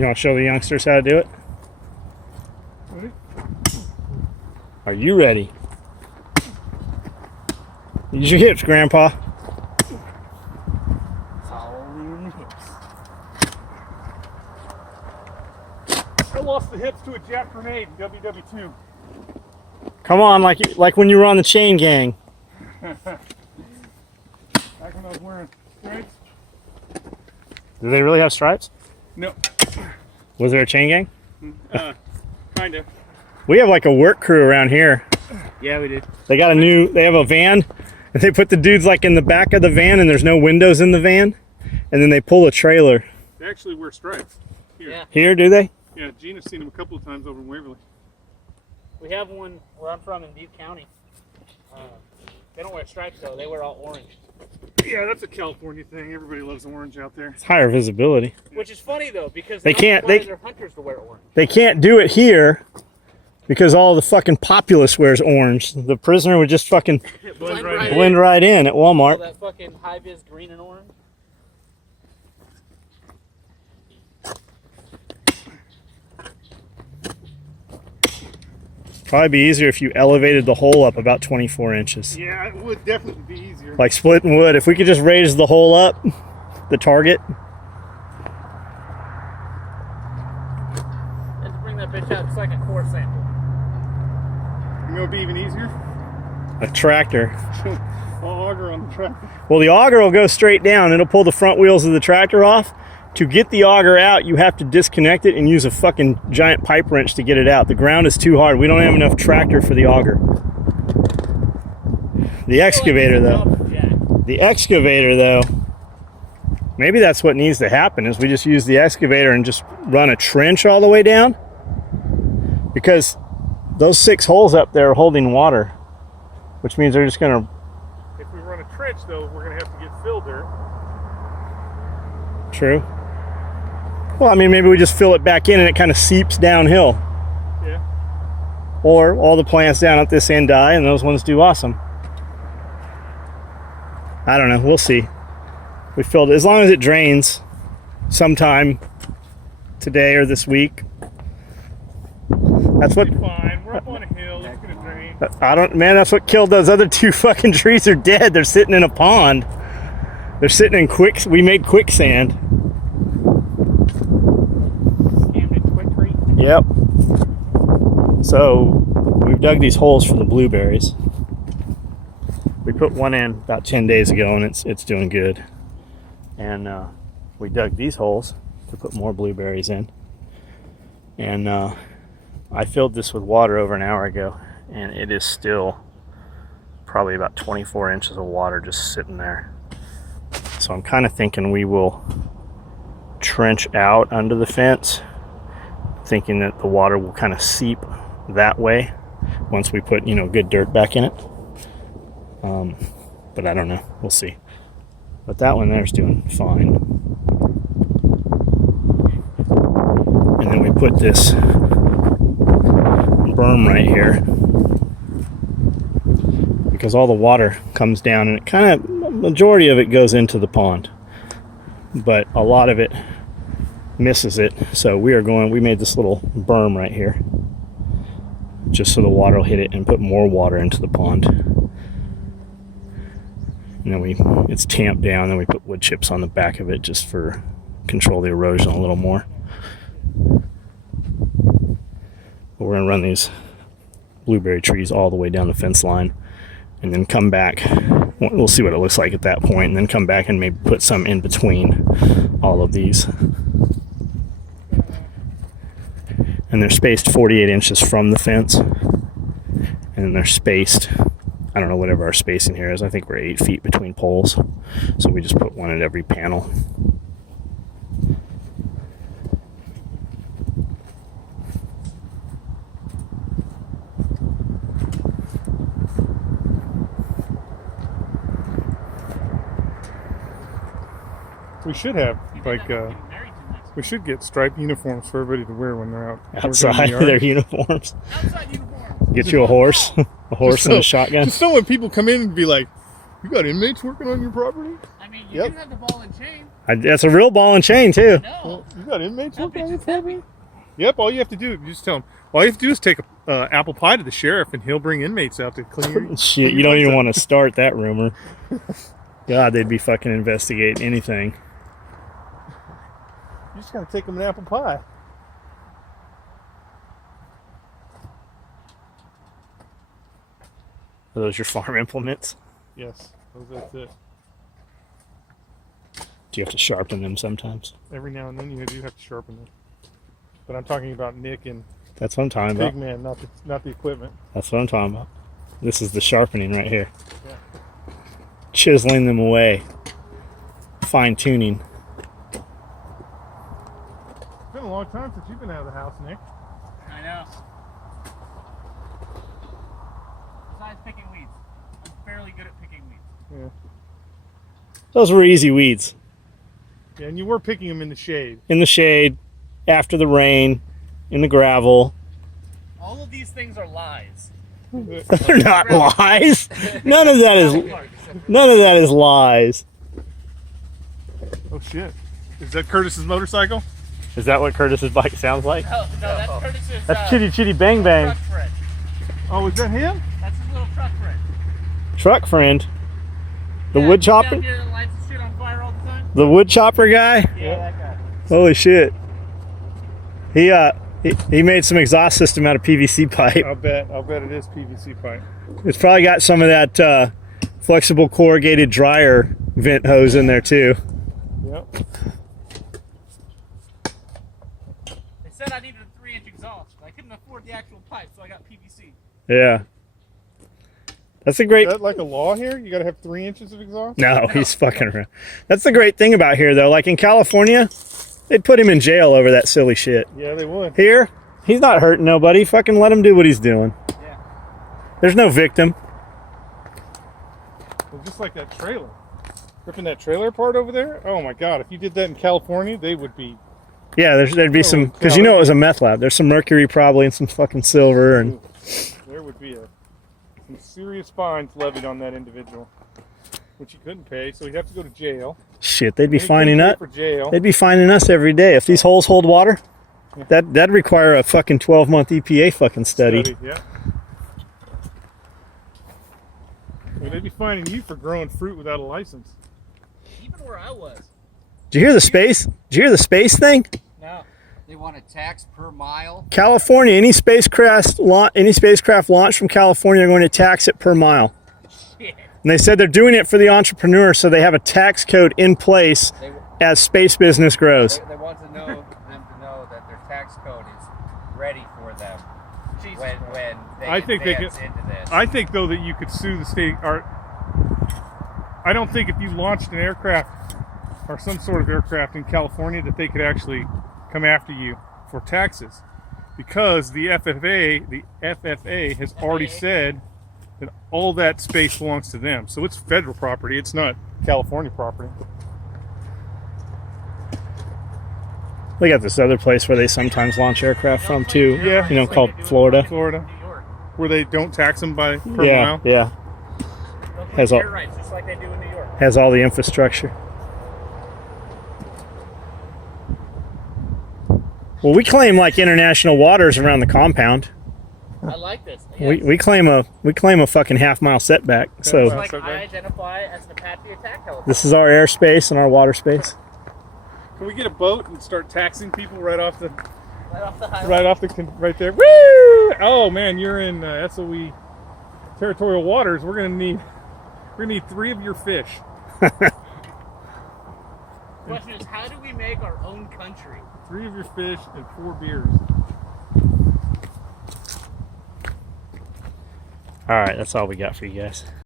You want to show the youngsters how to do it? Ready? Are you ready? Use your hips, Grandpa. I lost the hips to a Jack grenade in WW2. Come on, like when you were on the chain gang. Back when I was wearing stripes. Do they really have stripes? No. Was there a chain gang? Kind of. We have like a work crew around here. Yeah, we did. They have a van, and they put the dudes like in the back of the van, and there's no windows in the van, and then they pull a trailer. They actually wear stripes. Here. Yeah. Here, do they? Yeah, Gina's seen them a couple of times over in Waverly. We have one where I'm from in Butte County. They don't wear stripes though, they wear all orange. Yeah, that's a California thing. Everybody loves orange out there. It's higher visibility. Which is funny though, because They can't- their hunters to wear orange. They can't do it here because all the fucking populace wears orange. The prisoner would just fucking Blend right blend right in at All Walmart. that fucking high-vis green and orange. Probably be easier if you elevated the hole up about 24 inches. Yeah, it would definitely be easier. Like splitting wood. If we could just raise the hole up, the target. And to bring that bitch out, it's like a core sample. You know, it'd be even easier. A tractor. I'll auger on the tractor. Well, the auger will go straight down. It'll pull the front wheels of the tractor off. To get the auger out, you have to disconnect it and use a fucking giant pipe wrench to get it out. The ground is too hard. We don't have enough tractor for the auger. The excavator, though, maybe that's what needs to happen, is we just use the excavator and just run a trench all the way down. Because those 6 holes up there are holding water, which means they're just going to... If we run a trench, though, we're going to have to get fill dirt. True. Well, I mean, maybe we just fill it back in and it kind of seeps downhill. Yeah. Or all the plants down at this end die and those ones do awesome. I don't know. We'll see. We filled it. As long as it drains sometime today or this week. That's what... It'll be fine. We're up on a hill. It's going to drain. Man, that's what killed those other 2 fucking trees. Are dead. They're sitting in a pond. They're sitting in we made quicksand. Yep. So we've dug these holes for the blueberries. We put one in about 10 days ago and it's doing good. And we dug these holes to put more blueberries in. And I filled this with water over an hour ago, and it is still probably about 24 inches of water just sitting there. So I'm kind of thinking we will trench out under the fence, thinking that the water will kind of seep that way once we put, good dirt back in it. But I don't know. We'll see. But that one there's doing fine. And then we put this berm right here because all the water comes down and it kind of, majority of it goes into the pond, but a lot of it misses it. So we made this little berm right here just so the water will hit it and put more water into the pond. And then it's tamped down, then we put wood chips on the back of it just for control the erosion a little more. But we're gonna run these blueberry trees all the way down the fence line and then come back. We'll see what it looks like at that point, and then come back and maybe put some in between all of these. And they're spaced 48 inches from the fence, and they're spaced, I don't know, whatever our spacing here is. I think we're 8 feet between poles, so we just put one at every panel. We should have, we should get striped uniforms for everybody to wear when they're out. Outside working in the their yard. uniforms. Outside uniform. Get you a horse, and a shotgun. Just so when people come in and be like, "You got inmates working on your property?" I mean, you Yep. do have the ball and chain. That's a real ball and chain too. No. You got inmates That working bitch on is your property? Yep, all you have to do, you just tell them, all you have to do is take a apple pie to the sheriff and he'll bring inmates out to clean your Shit, you don't even want to start that rumor. God, they'd be fucking investigating anything. You just gotta take them an apple pie. Are those your farm implements? Yes, that's it. Do you have to sharpen them sometimes? Every now and then you do have to sharpen them. But I'm talking about Nick and That's what I'm talking about. Pigman, not the equipment. That's what I'm talking about. This is the sharpening right here. Yeah. Chiseling them away. Fine tuning. It's been a long time since you've been out of the house, Nick. I know. Besides picking weeds. I'm fairly good at picking weeds. Yeah. Those were easy weeds. Yeah, and you were picking them in the shade. In the shade, after the rain, in the gravel. All of these things are lies. They're not lies. None of that is lies. Oh shit! Is that Curtis's motorcycle? Is that what Curtis's bike sounds like? No, that's Curtis's. That's Chitty Chitty Bang Bang. Truck friend. Oh, is that him? That's his little truck friend. Truck friend. The Yeah, wood he's chopper? down here that lights his shit on fire all the time. The wood chopper guy? Yeah, that guy. Holy shit. He made some exhaust system out of PVC pipe. I'll bet it is PVC pipe. It's probably got some of that flexible corrugated dryer vent hose in there too. Yep. They said I needed a 3-inch exhaust, but I couldn't afford the actual pipe, so I got PVC. Yeah. That's a great... Is that like a law here? You gotta have 3 inches of exhaust? No, he's fucking around. That's the great thing about here though. Like in California, they'd put him in jail over that silly shit. Yeah, they would. Here, he's not hurting nobody. Fucking let him do what he's doing. Yeah. There's no victim. Well, just like that trailer. Ripping that trailer apart over there? Oh my god, if you did that in California, they would be... Yeah, there'd be some... Holy Because cow. you know it was a meth lab. There's some mercury probably and some fucking silver and... There would be some serious fines levied on that individual. Which he couldn't pay, so he'd have to go to jail. Shit, they'd be He couldn't fining pay us. for jail. They'd be fining us every day. If these holes hold water, that'd require a fucking 12-month EPA fucking study. Yeah. Well, they'd be fining you for growing fruit without a license. Even where I was. Did you hear the space? Did you hear the space thing? No. They want a tax per mile. California, any spacecraft launched from California are going to tax it per mile. Shit. And they said they're doing it for the entrepreneurs, so they have a tax code in place They, as space business grows. they want to know them to know that their tax code is ready for them Jesus. when they I think they advance could- into this. I think, though, that you could sue the state. Or I don't think if you launched an aircraft or some sort of aircraft in California that they could actually come after you for taxes, because the FFA has already said that all that space belongs to them. So it's federal property. It's not California property. They got this other place where they sometimes launch aircraft from too. Yeah. You know, called Florida. Florida, New York. where they don't tax them by per Yeah, mile. yeah. They'll put Has all- air rights just like they do in New York. Has all the infrastructure. Well, we claim like international waters around the compound. I like this. We claim a fucking half-mile setback. It's So like okay. I identify as an Apache attack helicopter. this is our airspace and our water space. Can we get a boat and start taxing people right off the Right off the highway. right there? Woo! Oh man, you're in SOE territorial waters. We're gonna need 3 of your fish. The question is, how do we make our own country? 3 of your fish and 4 beers. All right, that's all we got for you guys.